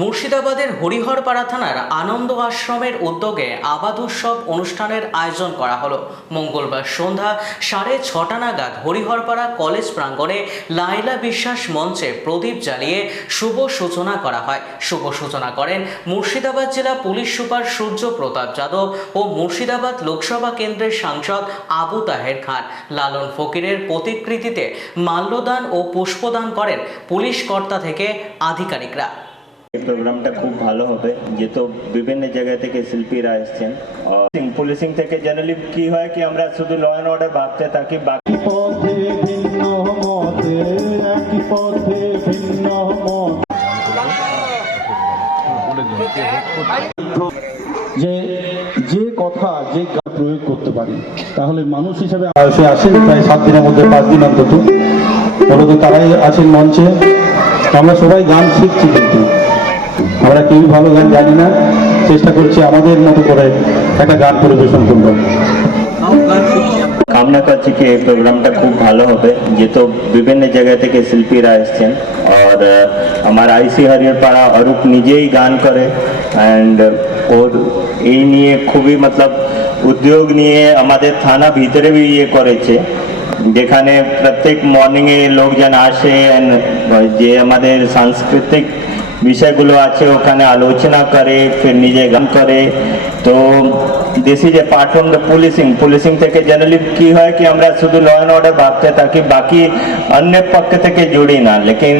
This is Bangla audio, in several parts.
মুর্শিদাবাদের হরিহরপাড়া থানার আনন্দ আশ্রমের উদ্যোগে আবাদ উৎসব অনুষ্ঠানের আয়োজন করা হলো। মঙ্গলবার সন্ধ্যা সাড়ে ছটা নাগাদ হরিহরপাড়া কলেজ প্রাঙ্গণে লাইলা বিশ্বাস মঞ্চে প্রদীপ জ্বালিয়ে শুভ সূচনা করা হয়। শুভ সূচনা করেন মুর্শিদাবাদ জেলা পুলিশ সুপার সূর্য প্রতাপ যাদব ও মুর্শিদাবাদ লোকসভা কেন্দ্রের সাংসদ আবু তাহের খান। লালন ফকিরের প্রতিকৃতিতে মাল্যদান ও পুষ্পদান করেন পুলিশ কর্তা থেকে আধিকারিকরা। এই প্রোগ্রামটা খুব ভালো হবে। যেহেতু বিভিন্ন জায়গা থেকে শিল্পীরা এসছেন। পুলিশিং থেকে জেনারেলি কি হয় কি আমরা শুধু ল অ্যান্ড অর্ডার ভাবতে থাকি বাকি পথে ভিন্ন মতে একই পথে ভিন্ন মত। যে যে কথা যে প্রয়োগ করতে পারি তাহলে মানুষ হিসেবে আয়সে আসেন প্রায় সাত দিনের মধ্যে পাঁচ দিন অন্তত। মূলত তারাই আছেন মঞ্চে। আমরা সবাই গান শিখছি কিন্তু। আমরা কেউ ভালো গান জানি না। চেষ্টা করছি আমাদের মতো করে একটা গান পরিবেশন করব। কামনা করছি কি এই প্রোগ্রামটা খুব ভালো হবে। যেহেতু বিভিন্ন জায়গা থেকে শিল্পীরা এসছেন। আর আমার আইসি হরিয়ার পাড়া অরূপ নিজেই গান করে। অ্যান্ড ওর এই নিয়ে খুবই মতলব উদ্যোগ নিয়ে আমাদের থানা ভিতরে ইয়ে করেছে। যেখানে প্রত্যেক মর্নিংয়ে লোকজন আসে। And, যে আমাদের সাংস্কৃতিক বিষয়গুলো আছে, ওখানে আলোচনা করে, ফির নিজে গান করে। তো this is a part from the policing policing থেকে জেনারেলি কি হয় কি আমরা শুধু ল অ্যান্ড অর্ডার ভাবতে থাকি, বাকি অন্য পক্ষ থেকে জুড়ি না। লেকিন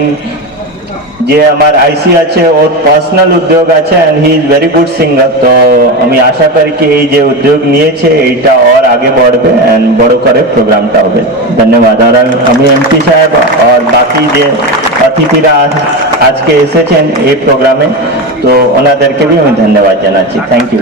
যে আমার আইসি আছে, ওর পার্সোনাল উদ্যোগ আছে and he is very good singer তো আমি আশা করি কি এই যে উদ্যোগ নিয়েছে, এইটা ওর আগে বাড়বে অ্যান্ড বড় করে প্রোগ্রামটা হবে। ধন্যবাদ। আর আমি এমপি সাহেব, আর বাকি যে অতিথিরা আজ- আজকে এসেছেন এই প্রোগ্রামে তো ওনাদেরকে বি আমি ধন্যবাদ জানাচ্ছি থ্যাংক ইউ